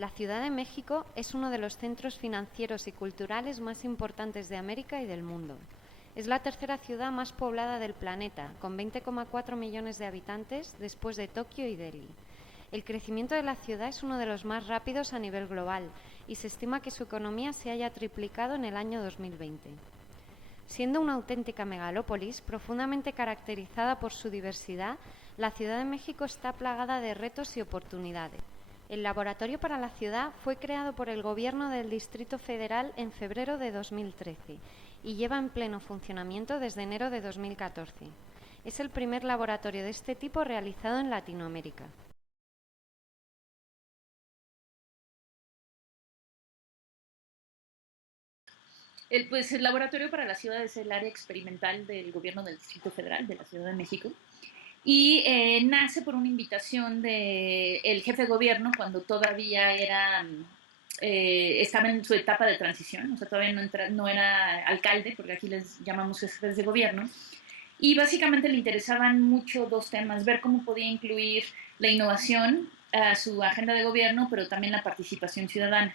La Ciudad de México es uno de los centros financieros y culturales más importantes de América y del mundo. Es la tercera ciudad más poblada del planeta, con 20,4 millones de habitantes después de Tokio y Delhi. El crecimiento de la ciudad es uno de los más rápidos a nivel global y se estima que su economía se haya triplicado en el año 2020. Siendo una auténtica megalópolis, profundamente caracterizada por su diversidad, la Ciudad de México está plagada de retos y oportunidades. El Laboratorio para la Ciudad fue creado por el Gobierno del Distrito Federal en febrero de 2013 y lleva en pleno funcionamiento desde enero de 2014. Es el primer laboratorio de este tipo realizado en Latinoamérica. El Laboratorio para la Ciudad es el área experimental del Gobierno del Distrito Federal de la Ciudad de México y nace por una invitación del jefe de gobierno cuando todavía estaba en su etapa de transición, o sea, todavía no era alcalde, porque aquí les llamamos jefes de gobierno, y básicamente le interesaban mucho dos temas: ver cómo podía incluir la innovación a su agenda de gobierno, pero también la participación ciudadana.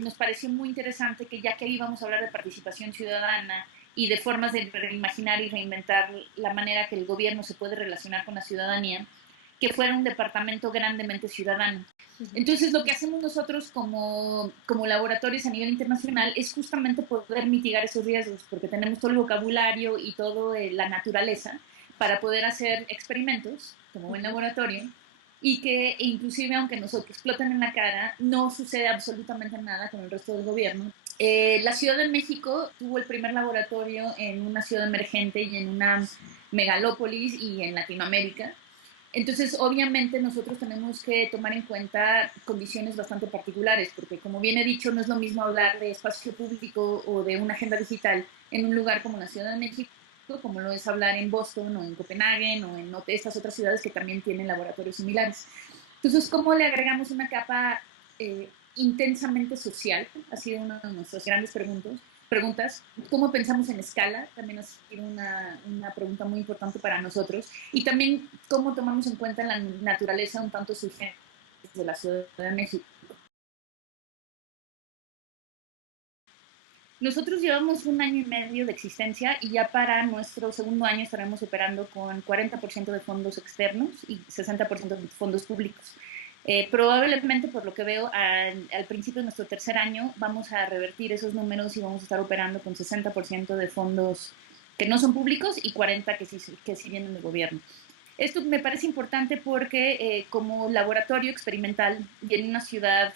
Nos pareció muy interesante que ya que íbamos a hablar de participación ciudadana y de formas de reimaginar y reinventar la manera que el gobierno se puede relacionar con la ciudadanía, que fuera un departamento grandemente ciudadano. Entonces, lo que hacemos nosotros como laboratorios a nivel internacional es justamente poder mitigar esos riesgos, porque tenemos todo el vocabulario y toda la naturaleza para poder hacer experimentos como buen laboratorio, y que inclusive aunque nos exploten en la cara, no sucede absolutamente nada con el resto del gobierno. La Ciudad de México tuvo el primer laboratorio en una ciudad emergente y en una megalópolis y en Latinoamérica. Entonces, obviamente, nosotros tenemos que tomar en cuenta condiciones bastante particulares, porque como bien he dicho, no es lo mismo hablar de espacio público o de una agenda digital en un lugar como la Ciudad de México, como lo es hablar en Boston o en Copenhague o en estas otras ciudades que también tienen laboratorios similares. Entonces, ¿cómo le agregamos una capa intensamente social? Ha sido una de nuestras grandes preguntas. ¿Cómo pensamos en escala? También ha sido una pregunta muy importante para nosotros. Y también, ¿cómo tomamos en cuenta la naturaleza un tanto surgente de la Ciudad de México? Nosotros llevamos 1 año y medio de existencia y ya para nuestro segundo año estaremos operando con 40% de fondos externos y 60% de fondos públicos. Probablemente, por lo que veo, al principio de nuestro tercer año vamos a revertir esos números y vamos a estar operando con 60% de fondos que no son públicos y 40% que sí vienen del gobierno. Esto me parece importante porque como laboratorio experimental y en una ciudad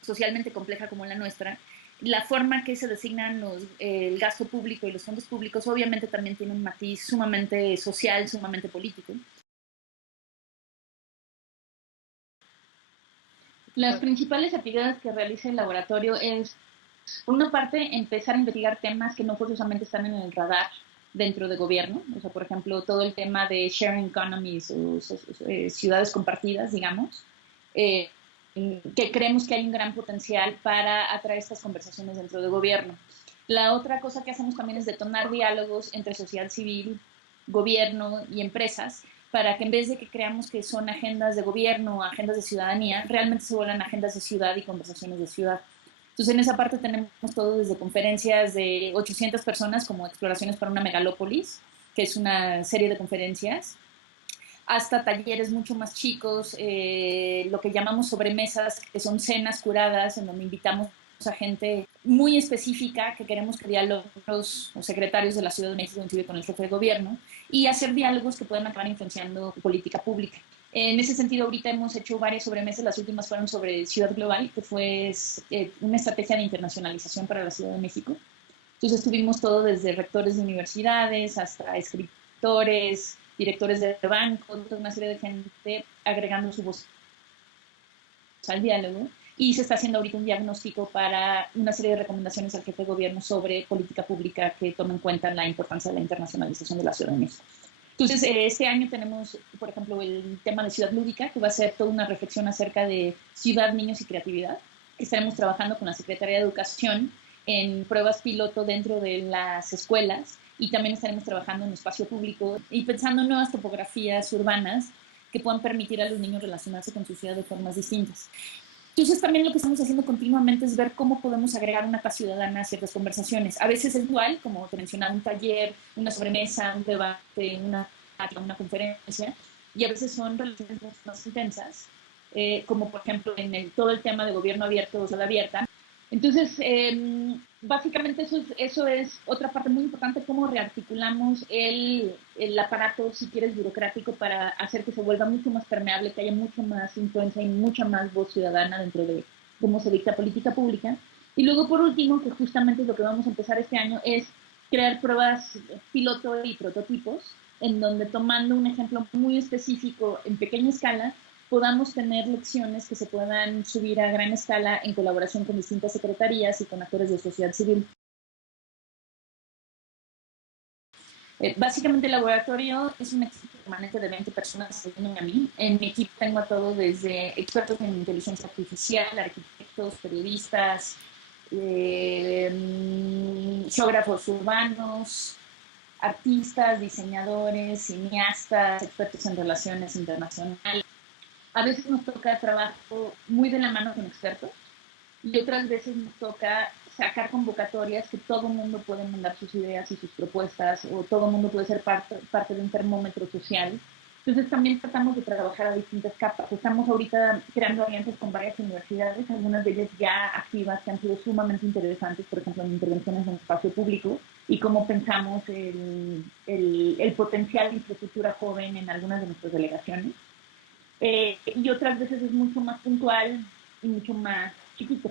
socialmente compleja como la nuestra, la forma que se designan el gasto público y los fondos públicos obviamente también tiene un matiz sumamente social, sumamente político. Las principales actividades que realiza el laboratorio es, por una parte, empezar a investigar temas que no forzosamente están en el radar dentro de gobierno, o sea, por ejemplo, todo el tema de sharing economies o ciudades compartidas, digamos, eh, que creemos que hay un gran potencial para atraer estas conversaciones dentro de gobierno. La otra cosa que hacemos también es detonar diálogos entre sociedad civil, gobierno y empresas, para que en vez de que creamos que son agendas de gobierno o agendas de ciudadanía, realmente se vuelvan agendas de ciudad y conversaciones de ciudad. Entonces, en esa parte tenemos todo desde conferencias de 800 personas como Exploraciones para una Megalópolis, que es una serie de conferencias, hasta talleres mucho más chicos, lo que llamamos sobremesas, que son cenas curadas, en donde invitamos a gente muy específica que queremos que dialoguen los secretarios de la Ciudad de México, inclusive con el jefe de gobierno, y hacer diálogos que puedan acabar influenciando política pública. En ese sentido, ahorita hemos hecho varias sobremesas, las últimas fueron sobre Ciudad Global, que fue una estrategia de internacionalización para la Ciudad de México. Entonces tuvimos todo desde rectores de universidades hasta escritores, directores de banco, toda una serie de gente agregando su voz al diálogo, y se está haciendo ahorita un diagnóstico para una serie de recomendaciones al jefe de gobierno sobre política pública que tome en cuenta la importancia de la internacionalización de la Ciudad de México. Entonces, este año tenemos, por ejemplo, el tema de Ciudad Lúdica, que va a ser toda una reflexión acerca de ciudad, niños y creatividad, que estaremos trabajando con la Secretaría de Educación en pruebas piloto dentro de las escuelas, y también estaremos trabajando en espacio público y pensando en nuevas topografías urbanas que puedan permitir a los niños relacionarse con su ciudad de formas distintas. Entonces también lo que estamos haciendo continuamente es ver cómo podemos agregar una paz ciudadana a ciertas conversaciones. A veces es dual, como te mencionaba, un taller, una sobremesa, un debate, una conferencia, y a veces son relaciones más intensas, como por ejemplo en todo el tema de gobierno abierto o ciudad abierta. Entonces, básicamente eso es otra parte muy importante, cómo rearticulamos el aparato, si quieres, burocrático para hacer que se vuelva mucho más permeable, que haya mucho más influencia y mucha más voz ciudadana dentro de cómo se dicta política pública. Y luego, por último, que justamente es lo que vamos a empezar este año, es crear pruebas piloto y prototipos, en donde tomando un ejemplo muy específico en pequeña escala, podamos tener lecciones que se puedan subir a gran escala en colaboración con distintas secretarías y con actores de sociedad civil. Básicamente el laboratorio es un equipo permanente de 20 personas que vienen a mí. En mi equipo tengo a todos desde expertos en inteligencia artificial, arquitectos, periodistas, geógrafos urbanos, artistas, diseñadores, cineastas, expertos en relaciones internacionales. A veces nos toca trabajo muy de la mano con expertos y otras veces nos toca sacar convocatorias que todo el mundo puede mandar sus ideas y sus propuestas o todo el mundo puede ser parte de un termómetro social. Entonces también tratamos de trabajar a distintas capas. Estamos ahorita creando alianzas con varias universidades, algunas de ellas ya activas que han sido sumamente interesantes, por ejemplo en intervenciones en el espacio público y cómo pensamos el potencial de infraestructura joven en algunas de nuestras delegaciones. Y otras veces es mucho más puntual y mucho más chiquito.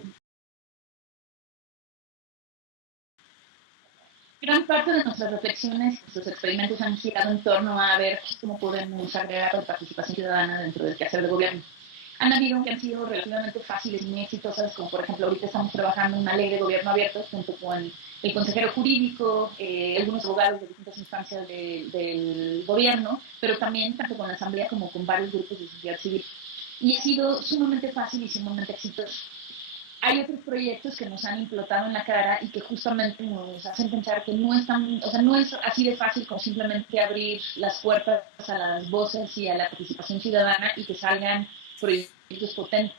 Gran parte de nuestras reflexiones, nuestros experimentos han girado en torno a ver cómo podemos agregar la participación ciudadana dentro del quehacer del gobierno. Han habido que han sido relativamente fáciles y muy exitosas, como por ejemplo ahorita estamos trabajando en una ley de gobierno abierto junto con el consejero jurídico, algunos abogados de distintas instancias del gobierno, pero también tanto con la asamblea como con varios grupos de sociedad civil. Y ha sido sumamente fácil y sumamente exitoso. Hay otros proyectos que nos han implotado en la cara y que justamente nos hacen pensar que no es tan, o sea, no es así de fácil como simplemente abrir las puertas a las voces y a la participación ciudadana y que salgan proyectos potentes.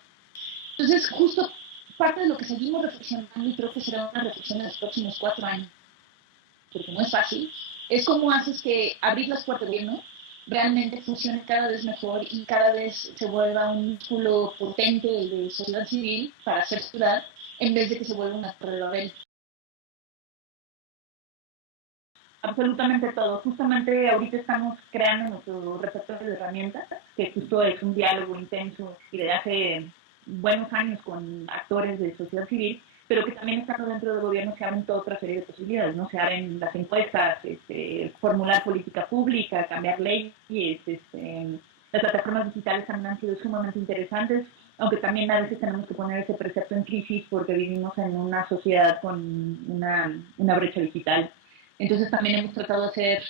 Entonces, justo parte de lo que seguimos reflexionando, y creo que será una reflexión en los próximos 4 años, porque no es fácil, es cómo haces que abrir las puertas del gobierno realmente funcione cada vez mejor y cada vez se vuelva un músculo potente de sociedad civil para hacer ciudad, en vez de que se vuelva una torre de Babel. Absolutamente todo. Justamente ahorita estamos creando nuestro repertorio de herramientas, que justo es un diálogo intenso y de hace buenos años con actores de sociedad civil, pero que también estando dentro del gobierno se abren toda otra serie de posibilidades, ¿no? Se abren las encuestas, formular política pública, cambiar leyes, las plataformas digitales también han sido sumamente interesantes, aunque también a veces tenemos que poner ese precepto en crisis porque vivimos en una sociedad con una brecha digital. Entonces también hemos tratado de hacer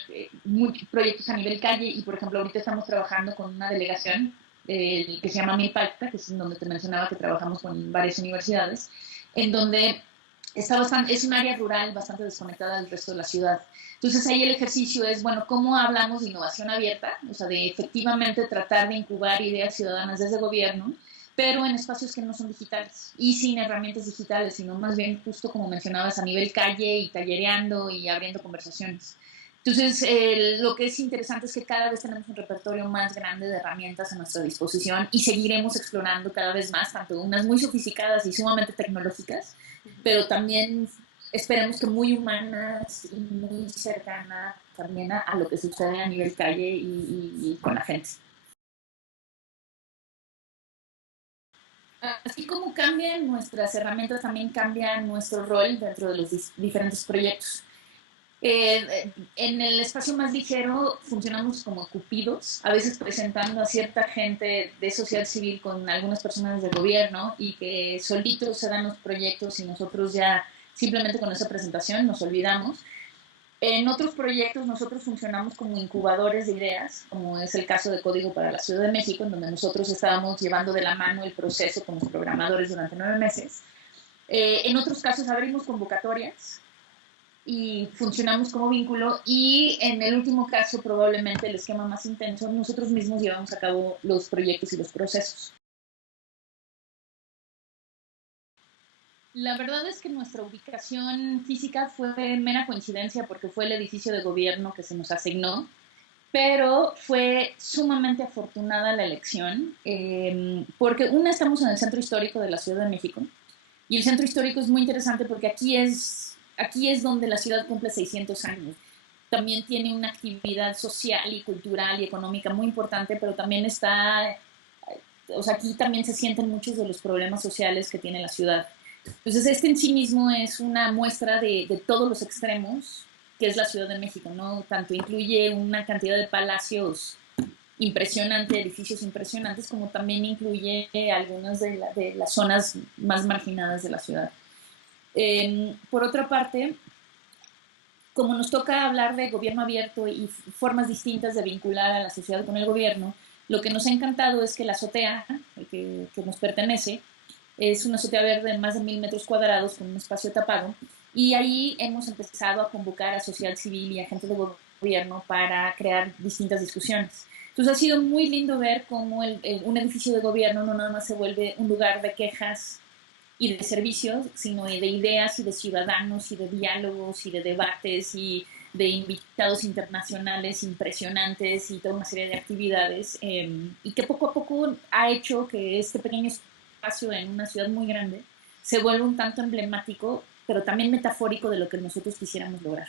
muchos proyectos a nivel calle y, por ejemplo, ahorita estamos trabajando con una delegación que se llama Milpalta, que es en donde te mencionaba que trabajamos con varias universidades, en donde es un área rural bastante desconectada del resto de la ciudad. Entonces ahí el ejercicio es, bueno, ¿cómo hablamos de innovación abierta? O sea, de efectivamente tratar de incubar ideas ciudadanas desde el gobierno, pero en espacios que no son digitales y sin herramientas digitales, sino más bien justo como mencionabas a nivel calle y tallereando y abriendo conversaciones. Entonces, lo que es interesante es que cada vez tenemos un repertorio más grande de herramientas a nuestra disposición y seguiremos explorando cada vez más, tanto unas muy sofisticadas y sumamente tecnológicas, pero también esperemos que muy humanas y muy cercanas también a lo que sucede a nivel calle y con la gente. Así como cambian nuestras herramientas, también cambia nuestro rol dentro de los diferentes proyectos. En el espacio más ligero funcionamos como cupidos, a veces presentando a cierta gente de sociedad civil con algunas personas del gobierno y que solitos se dan los proyectos y nosotros ya simplemente con esa presentación nos olvidamos. En otros proyectos nosotros funcionamos como incubadores de ideas, como es el caso de Código para la Ciudad de México, en donde nosotros estábamos llevando de la mano el proceso con los programadores durante 9 meses. En otros casos abrimos convocatorias y funcionamos como vínculo, y en el último caso, probablemente el esquema más intenso, nosotros mismos llevamos a cabo los proyectos y los procesos. La verdad es que nuestra ubicación física fue mera coincidencia porque fue el edificio de gobierno que se nos asignó, pero fue sumamente afortunada la elección, porque una, estamos en el centro histórico de la Ciudad de México, y el centro histórico es muy interesante porque aquí es donde la ciudad cumple 600 años. También tiene una actividad social y cultural y económica muy importante, pero también está, o sea, aquí también se sienten muchos de los problemas sociales que tiene la ciudad. Entonces, este en sí mismo es una muestra de todos los extremos que es la Ciudad de México, ¿no? Tanto incluye una cantidad de palacios impresionante, edificios impresionantes, como también incluye algunas de las zonas más marginadas de la ciudad. Por otra parte, como nos toca hablar de gobierno abierto y formas distintas de vincular a la sociedad con el gobierno, lo que nos ha encantado es que la azotea que nos pertenece es una azotea verde de más de 1000 metros cuadrados con un espacio tapado, y ahí hemos empezado a convocar a sociedad civil y a gente de gobierno para crear distintas discusiones. Entonces ha sido muy lindo ver cómo un edificio de gobierno no nada más se vuelve un lugar de quejas y de servicios, sino de ideas y de ciudadanos y de diálogos y de debates y de invitados internacionales impresionantes y toda una serie de actividades, y que poco a poco ha hecho que este pequeño espacio en una ciudad muy grande se vuelva un tanto emblemático, pero también metafórico de lo que nosotros quisiéramos lograr.